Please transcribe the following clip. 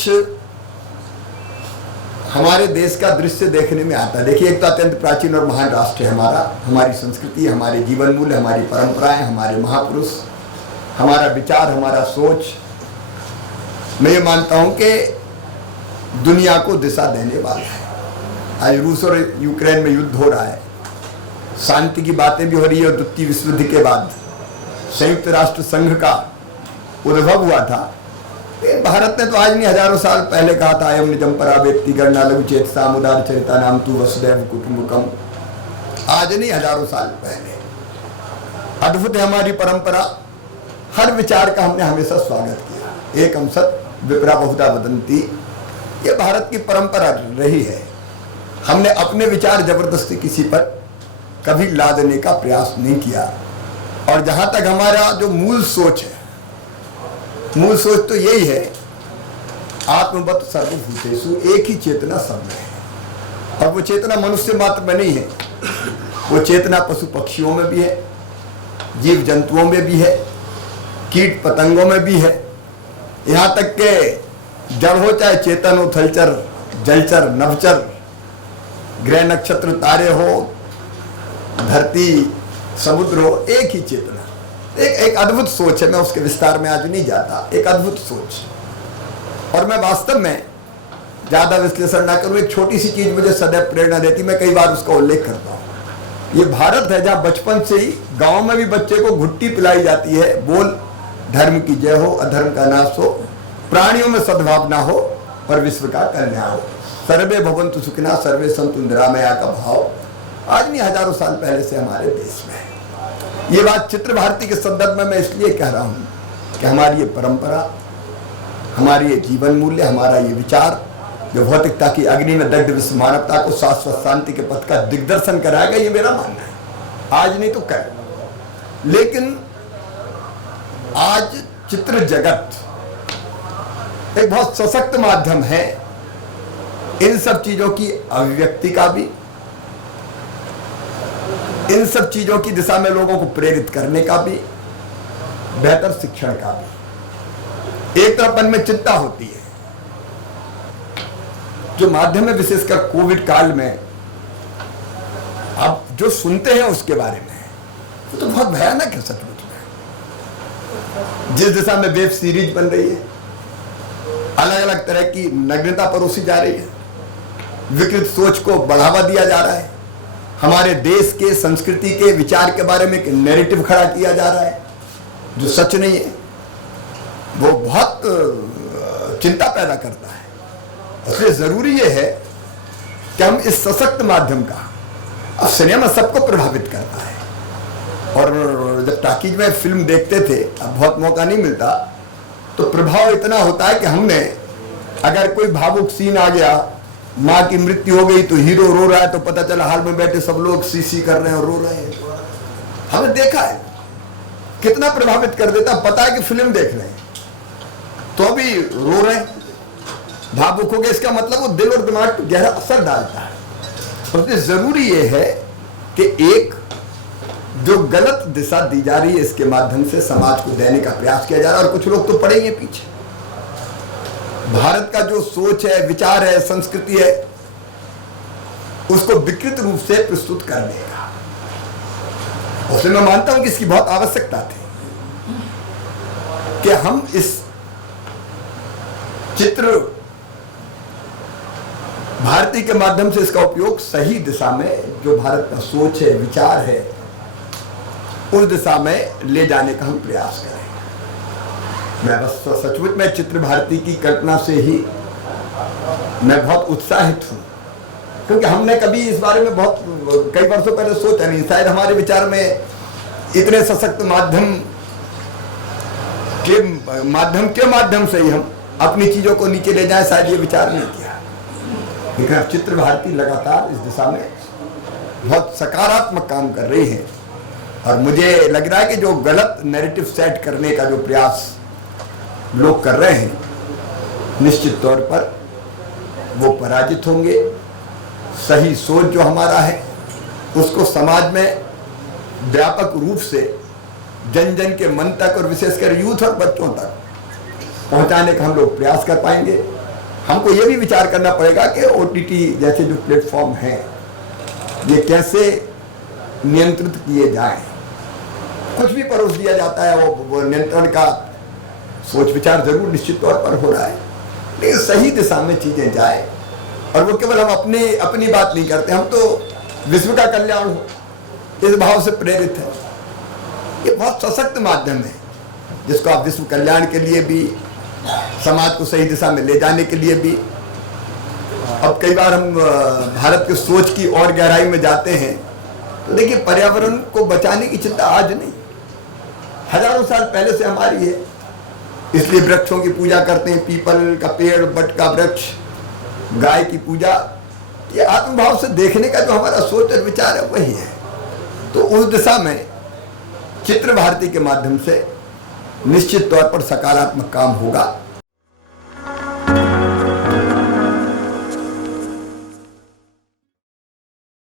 कुछ हमारे देश का दृश्य देखने में आता है। देखिए, एक तो अत्यंत प्राचीन और महान राष्ट्र है हमारा, हमारी संस्कृति, हमारे जीवन मूल्य, हमारी परंपराएं, हमारे महापुरुष, हमारा विचार, हमारा सोच। मैं ये मानता हूं कि दुनिया को दिशा देने वाला है। आज रूस और यूक्रेन में युद्ध हो रहा है, शांति की बातें भी हो रही है, और द्वितीय विश्व युद्ध के बाद संयुक्त राष्ट्र संघ का उद्भव हुआ था। भारत ने तो आज नहीं, हजारों साल पहले कहा था, अयम निजम परावेत्ति गणना लघु चेतसा मुदार चरिता नाम तू वसुदैव कुटुंबकम। आज नहीं, हजारों साल पहले। अद्भुत है हमारी परंपरा, हर विचार का हमने हमेशा स्वागत किया। एकम सत विप्रा बहुधा वदंती, ये भारत की परंपरा रही है। हमने अपने विचार जबरदस्ती किसी पर कभी लादने का प्रयास नहीं किया। और जहां तक हमारा जो मूल सोच है, मूल सोच तो यही है, आत्मवत सर्वभूतेषु, एक ही चेतना सब में है। और वो चेतना मनुष्य मात्र में नहीं है, वो चेतना पशु पक्षियों में भी है, जीव जंतुओं में भी है, कीट पतंगों में भी है। यहाँ तक के जड़ हो चाहे चेतन हो, थलचर, जलचर, नभचर, ग्रह नक्षत्र तारे हो, धरती समुद्र हो, एक ही चेतना। एक अद्भुत सोच है, मैं उसके विस्तार में आज नहीं जाता। एक अद्भुत सोच। और मैं वास्तव में ज्यादा विश्लेषण ना करूं, एक छोटी सी चीज मुझे सदैव प्रेरणा देती, मैं कई बार उसका उल्लेख करता हूं। ये भारत है जहां बचपन से ही गांव में भी बच्चे को घुट्टी पिलाई जाती है, बोल धर्म की जय हो, अधर्म का नाश हो, प्राणियों में सद्भावना हो और विश्व का कल्याण हो, सर्वे भवन्तु सुखिनः सर्वे सन्तु निरामया का भाव आज नहीं, हजारों साल पहले से हमारे देश में है। ये बात चित्र भारती के संदर्भ में मैं इसलिए कह रहा हूं कि हमारी ये परंपरा, हमारी ये जीवन मूल्य, हमारा ये विचार जो भौतिकता की अग्नि में दग्ध विश्व मानवता को शाश्वत शांति के पथ का दिग्दर्शन कराएगा, ये मेरा मानना है। आज नहीं तो कल। लेकिन आज चित्र जगत एक बहुत सशक्त माध्यम है इन सब चीजों की अभिव्यक्ति का भी, इन सब चीजों की दिशा में लोगों को प्रेरित करने का भी, बेहतर शिक्षण का भी। एक तरफ मन में चिंता होती है, जो माध्यम है, विशेषकर कोविड काल में आप जो सुनते हैं उसके बारे में, वो तो बहुत भयानक है सचमुच में। जिस दिशा में वेब सीरीज बन रही है, अलग अलग तरह की नग्नता परोसी जा रही है, विकृत सोच को बढ़ावा दिया जा रहा है, हमारे देश के संस्कृति के विचार के बारे में एक नैरेटिव खड़ा किया जा रहा है जो सच नहीं है, वो बहुत चिंता पैदा करता है। इसलिए जरूरी ये है कि हम इस सशक्त माध्यम का, अब सिनेमा सबको प्रभावित करता है, और जब टाकीज में फिल्म देखते थे, अब बहुत मौका नहीं मिलता, तो प्रभाव इतना होता है कि हमने, अगर कोई भावुक सीन आ गया, माँ की मृत्यु हो गई तो हीरो रो रहा है, तो पता चला हाल में बैठे सब लोग सी कर रहे हैं और रो रहे हैं। हमने देखा है कितना प्रभावित कर देता। पता है कि फिल्म देख रहे हैं तो भी रो रहे हैं, भावुक हो गए, इसका मतलब वो दिल और दिमाग पर गहरा असर डालता है। और इसलिए जरूरी ये है कि एक जो गलत दिशा दी जा रही है, इसके माध्यम से समाज को देने का प्रयास किया जा रहा है, और कुछ लोग तो पड़े ही हैं पीछे। भारत का जो सोच है, विचार है, संस्कृति है, उसको विकृत रूप से प्रस्तुत करने का, उससे मैं मानता हूं कि इसकी बहुत आवश्यकता थी कि हम इस चित्र भारती के माध्यम से इसका उपयोग सही दिशा में, जो भारत का सोच है, विचार है, उस दिशा में ले जाने का हम प्रयास करें। मैं बस सचमुच में चित्र भारती की कल्पना से ही मैं बहुत उत्साहित हूँ, क्योंकि हमने कभी इस बारे में बहुत कई वर्षों पहले सोचा नहीं। शायद हमारे विचार में इतने सशक्त माध्यम से ही हम अपनी चीजों को नीचे ले जाएं, शायद ये विचार नहीं किया। लेकिन अब चित्र भारती लगातार इस दिशा में बहुत सकारात्मक काम कर रही है, और मुझे लग रहा है कि जो गलत नैरेटिव सेट करने का जो प्रयास लोग कर रहे हैं, निश्चित तौर पर वो पराजित होंगे। सही सोच जो हमारा है, उसको समाज में व्यापक रूप से जन जन के मन तक, और विशेषकर यूथ और बच्चों तक पहुंचाने का हम लोग प्रयास कर पाएंगे। हमको ये भी विचार करना पड़ेगा कि OTT जैसे जो प्लेटफॉर्म हैं ये कैसे नियंत्रित किए जाएं। कुछ भी परोस दिया जाता है वो नियंत्रण का सोच विचार जरूर निश्चित तौर पर हो रहा है, लेकिन सही दिशा में चीजें जाए। और वो केवल हम अपनी बात नहीं करते, हम तो विश्व का कल्याण हो इस भाव से प्रेरित है। ये बहुत सशक्त माध्यम है जिसको आप विश्व कल्याण के लिए भी, समाज को सही दिशा में ले जाने के लिए भी। अब कई बार हम भारत के सोच की और गहराई में जाते हैं तो देखिए, पर्यावरण को बचाने की चिंता आज नहीं, हजारों साल पहले से हमारी है। इसलिए वृक्षों की पूजा करते हैं, पीपल का पेड़, बट का वृक्ष, गाय की पूजा। ये आत्मभाव से देखने का जो हमारा सोच और विचार है वही है। तो उस दिशा में चित्र भारती के माध्यम से निश्चित तौर पर सकारात्मक काम होगा।